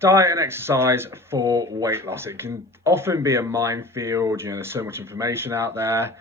Diet and exercise for weight loss. It can often be a minefield, there's so much information out there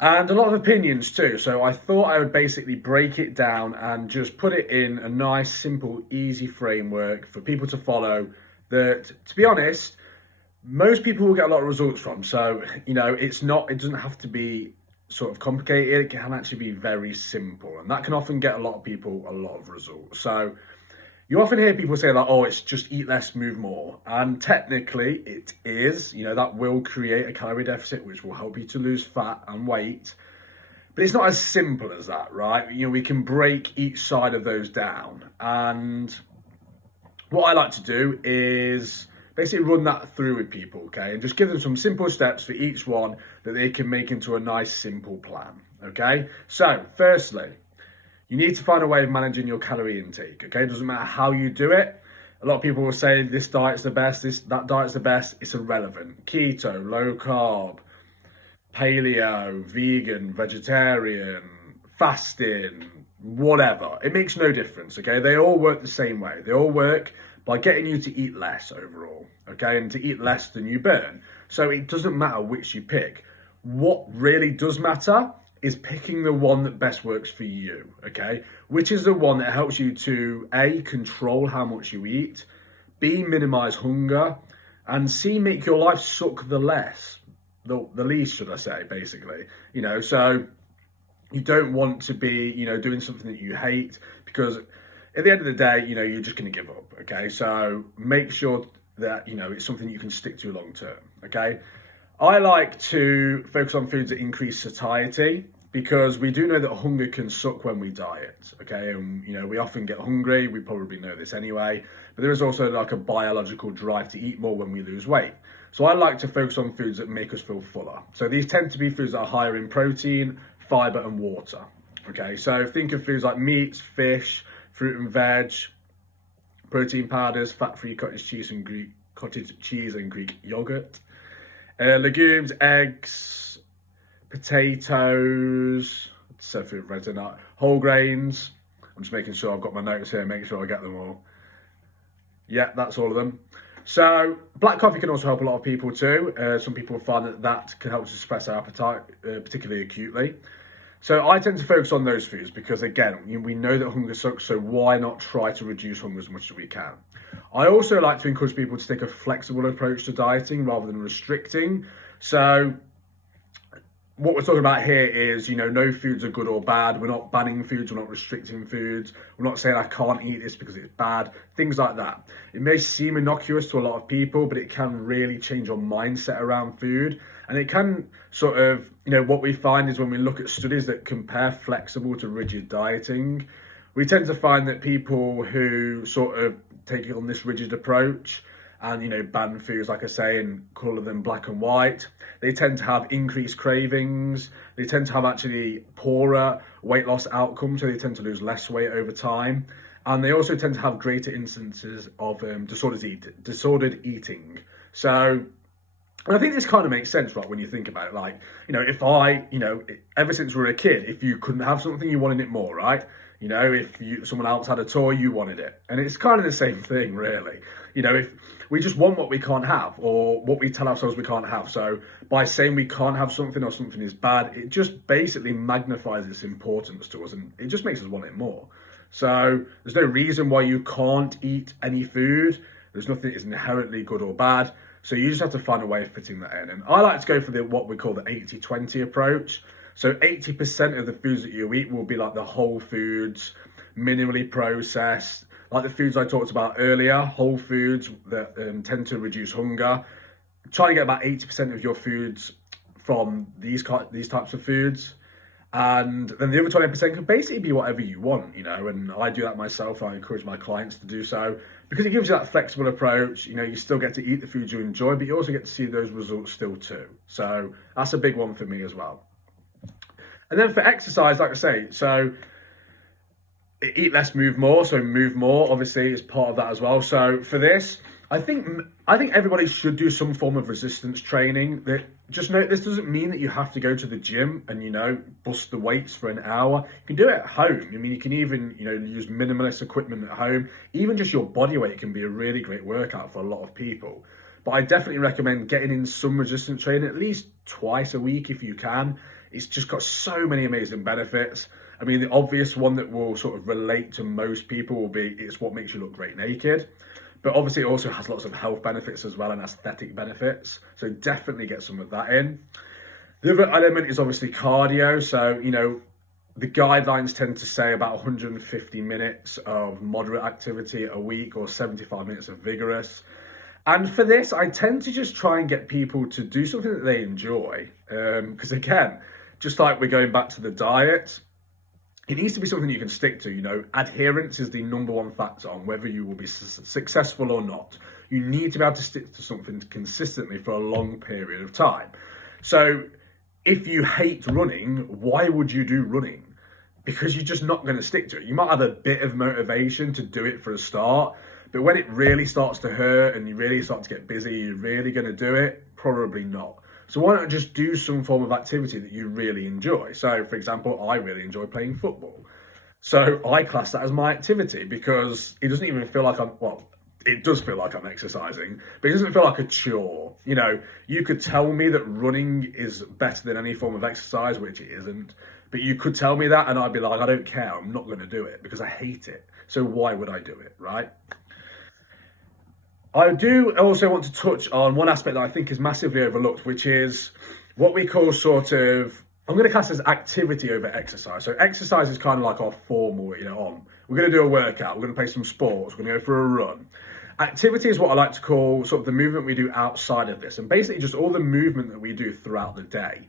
and a lot of opinions too. So I thought I would basically break it down and just put it in a nice, simple, easy framework for people to follow that, to be honest, most people will get a lot of results from. So, it doesn't have to be sort of complicated. It can actually be very simple. And that can often get a lot of people a lot of results. So you often hear people say like, oh, it's just eat less, move more. And technically it is, that will create a calorie deficit, which will help you to lose fat and weight. But it's not as simple as that, right? We can break each side of those down. And what I like to do is basically run that through with people, okay? And just give them some simple steps for each one that they can make into a nice, simple plan, okay? So, firstly, you need to find a way of managing your calorie intake, okay? It doesn't matter how you do it. A lot of people will say this diet's the best, that diet's the best. It's irrelevant. Keto, low carb, paleo, vegan, vegetarian, fasting, whatever. It makes no difference, okay? They all work the same way. They all work by getting you to eat less overall, okay? And to eat less than you burn. So it doesn't matter which you pick. What really does matter is picking the one that best works for you, okay? Which is the one that helps you to A, control how much you eat, B, minimize hunger, and C, make your life suck the least, should I say, basically. So you don't want to be, doing something that you hate, because at the end of the day, you're just going to give up, okay? So make sure that, it's something you can stick to long term, okay? I like to focus on foods that increase satiety, because we do know that hunger can suck when we diet, okay? And, we often get hungry. We probably know this anyway, but there is also like a biological drive to eat more when we lose weight. So I like to focus on foods that make us feel fuller. So these tend to be foods that are higher in protein, fiber, and water, okay? So think of foods like meats, fish, fruit and veg, protein powders, fat-free cottage cheese and Greek yogurt, legumes, eggs, potatoes, so food reds or not, whole grains. I'm just making sure I've got my notes here, making sure I get them all. Yeah, that's all of them. So black coffee can also help a lot of people too. Some people find that can help to suppress their appetite, particularly acutely. So I tend to focus on those foods because, again, we know that hunger sucks, so why not try to reduce hunger as much as we can? I also like to encourage people to take a flexible approach to dieting rather than restricting. So what we're talking about here is, no foods are good or bad. We're not banning foods, we're not restricting foods. We're not saying I can't eat this because it's bad, things like that. It may seem innocuous to a lot of people, but it can really change your mindset around food. And it can sort of, what we find is when we look at studies that compare flexible to rigid dieting, we tend to find that people who sort of take it on this rigid approach and, ban foods, like I say, and colour them black and white, they tend to have increased cravings. They tend to have actually poorer weight loss outcomes, so they tend to lose less weight over time. And they also tend to have greater instances of disordered eating. So, and I think this kind of makes sense, right, when you think about it. Like, if ever since we were a kid, if you couldn't have something, you wanted it more, right? If someone else had a toy, you wanted it. And it's kind of the same thing, really. If we just want what we can't have, or what we tell ourselves we can't have. So by saying we can't have something or something is bad, it just basically magnifies its importance to us, and it just makes us want it more. So there's no reason why you can't eat any food. There's nothing that is inherently good or bad. So you just have to find a way of fitting that in. And I like to go for what we call the 80-20 approach. So 80% of the foods that you eat will be like the whole foods, minimally processed, like the foods I talked about earlier, whole foods that tend to reduce hunger. Try to get about 80% of your foods from these types of foods. And then the other 20% can basically be whatever you want, and I do that myself. I encourage my clients to do so because it gives you that flexible approach. You still get to eat the foods you enjoy, but you also get to see those results still too. So that's a big one for me as well. And then for exercise, like I say, so eat less, move more. So move more, obviously, is part of that as well. So for this, I think everybody should do some form of resistance training. That just note, this doesn't mean that you have to go to the gym and bust the weights for an hour. You can do it at home. I mean, you can even use minimalist equipment at home. Even just your body weight can be a really great workout for a lot of people. But I definitely recommend getting in some resistance training at least twice a week if you can. It's just got so many amazing benefits. I mean, the obvious one that will sort of relate to most people will be it's what makes you look great naked. But obviously it also has lots of health benefits as well and aesthetic benefits. So definitely get some of that in. The other element is obviously cardio. So, the guidelines tend to say about 150 minutes of moderate activity a week or 75 minutes of vigorous. And for this, I tend to just try and get people to do something that they enjoy. Because again, just like we're going back to the diet, it needs to be something you can stick to. Adherence is the number one factor on whether you will be successful or not. You need to be able to stick to something consistently for a long period of time. So if you hate running, why would you do running? Because you're just not going to stick to it. You might have a bit of motivation to do it for a start, but when it really starts to hurt and you really start to get busy, you're really going to do it? Probably not. So why not just do some form of activity that you really enjoy? So, for example, I really enjoy playing football. So I class that as my activity because it doesn't even feel like it does feel like I'm exercising, but it doesn't feel like a chore. You could tell me that running is better than any form of exercise, which it isn't. But you could tell me that and I'd be like, I don't care. I'm not going to do it because I hate it. So why would I do it, right? I do also want to touch on one aspect that I think is massively overlooked, which is what we call I'm going to class as activity over exercise. So exercise is kind of like our formal, we're going to do a workout, we're going to play some sports, we're going to go for a run. Activity is what I like to call sort of the movement we do outside of this, and basically just all the movement that we do throughout the day.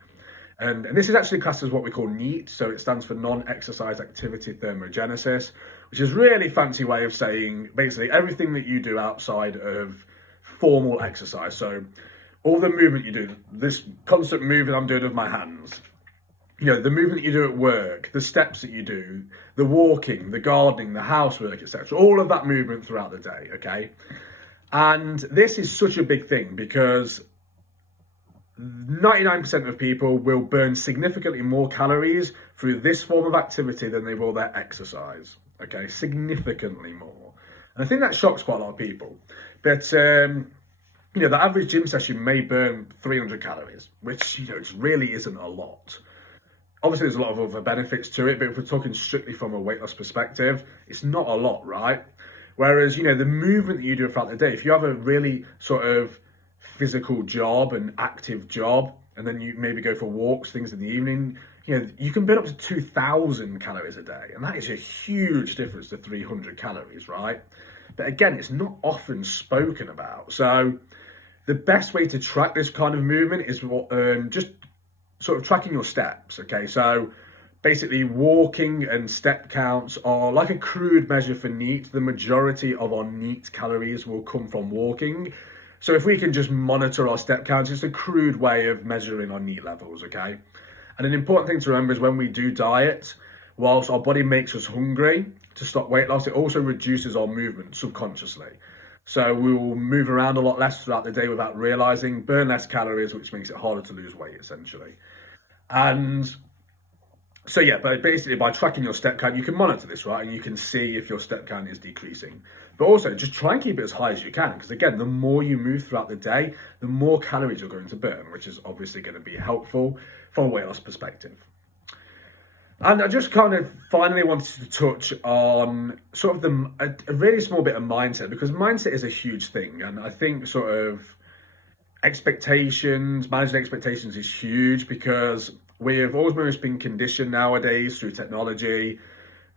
And this is actually classed as what we call NEAT, so it stands for non-exercise activity thermogenesis, which is a really fancy way of saying basically everything that you do outside of formal exercise. So all the movement you do, this constant movement I'm doing with my hands, the movement you do at work, the steps that you do, the walking, the gardening, the housework, etc. All of that movement throughout the day, okay? And this is such a big thing because 99% of people will burn significantly more calories through this form of activity than they will their exercise, okay? Significantly more. And I think that shocks quite a lot of people. But, the average gym session may burn 300 calories, which, just really isn't a lot. Obviously, there's a lot of other benefits to it, but if we're talking strictly from a weight loss perspective, it's not a lot, right? Whereas, the movement that you do throughout the day, if you have a really sort of physical job, an active job, and then you maybe go for walks, things in the evening, you can burn up to 2,000 calories a day. And that is a huge difference to 300 calories, right? But again, it's not often spoken about. So the best way to track this kind of movement is just sort of tracking your steps, okay? So basically walking and step counts are like a crude measure for NEAT. The majority of our NEAT calories will come from walking. So if we can just monitor our step counts, it's a crude way of measuring our NEAT levels, okay? And an important thing to remember is when we do diet, whilst our body makes us hungry to stop weight loss, it also reduces our movement subconsciously. So we will move around a lot less throughout the day without realizing, burn less calories, which makes it harder to lose weight, essentially. And so, but basically by tracking your step count, you can monitor this, right? And you can see if your step count is decreasing. But also just try and keep it as high as you can. Because again, the more you move throughout the day, the more calories you're going to burn, which is obviously going to be helpful from a weight loss perspective. And I just kind of finally wanted to touch on sort of a really small bit of mindset, because mindset is a huge thing. And I think sort of managing expectations is huge, because we have almost been conditioned nowadays through technology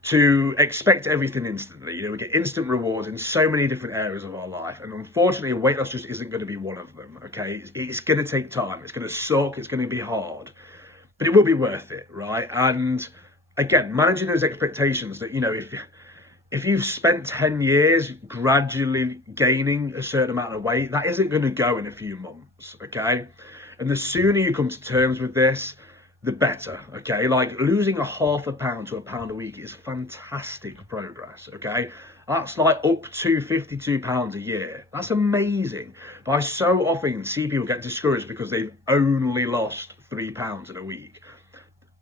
to expect everything instantly. We get instant rewards in so many different areas of our life. And unfortunately, weight loss just isn't going to be one of them, okay? It's going to take time. It's going to suck. It's going to be hard. But it will be worth it, right? And again, managing those expectations that, if you've spent 10 years gradually gaining a certain amount of weight, that isn't going to go in a few months, okay? And the sooner you come to terms with this, the better, okay? Like losing a half a pound to a pound a week is fantastic progress, okay? That's like up to £52 a year. That's amazing. But I so often see people get discouraged because they've only lost £3 in a week.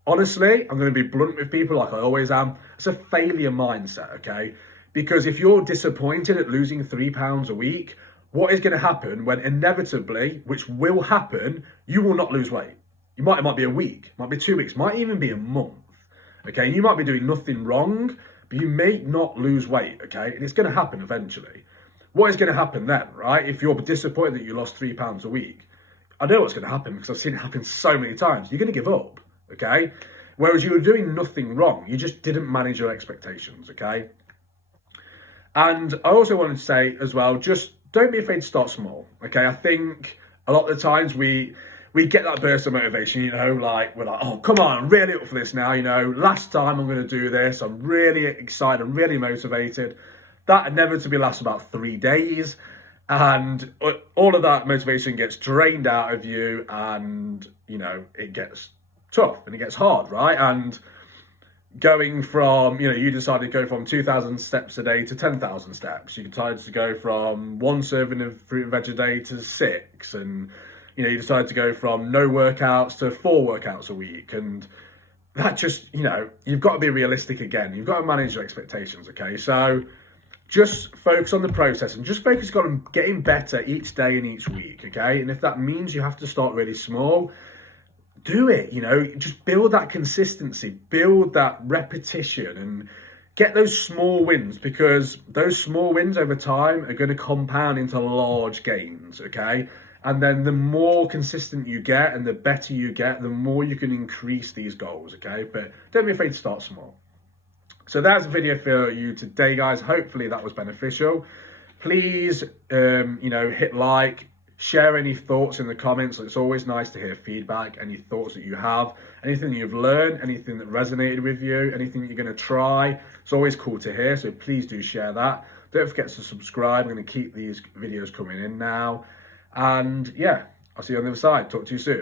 Honestly, I'm going to be blunt with people like I always am. It's a failure mindset, okay? Because if you're disappointed at losing £3 a week, what is going to happen when inevitably, which will happen, you will not lose weight? It might be a week, might be 2 weeks, might even be a month, okay? And you might be doing nothing wrong, but you may not lose weight, okay? And it's going to happen eventually. What is going to happen then, right? If you're disappointed that you lost £3 a week, I know what's going to happen because I've seen it happen so many times. You're going to give up, okay? Whereas you were doing nothing wrong. You just didn't manage your expectations, okay? And I also wanted to say as well, just don't be afraid to start small, okay? I think a lot of the times we get that burst of motivation, you know, like we're like, oh, come on, I'm really up for this now, you know, last time I'm going to do this. I'm really excited, I'm really motivated. That inevitably lasts about 3 days. And all of that motivation gets drained out of you and, you know, it gets tough and it gets hard, right? And going from, you know, you decided to go from 2,000 steps a day to 10,000 steps. You decided to go from 1 serving of fruit and veg a day to 6. And, you know, you decided to go from no workouts to 4 workouts a week. And that just, you know, you've got to be realistic again. You've got to manage your expectations, okay? So just focus on the process and just focus on getting better each day and each week, okay? And if that means you have to start really small, do it, you know, just build that consistency, build that repetition and get those small wins, because those small wins over time are going to compound into large gains, okay? And then the more consistent you get and the better you get, the more you can increase these goals, okay? But don't be afraid to start small. So that's a video for you today, guys. Hopefully that was beneficial. Please, you know, hit like, share any thoughts in the comments. It's always nice to hear feedback, any thoughts that you have, anything you've learned, anything that resonated with you, anything that you're going to try. It's always cool to hear, so please do share that. Don't forget to subscribe. I'm going to keep these videos coming in now. And yeah, I'll see you on the other side. Talk to you soon.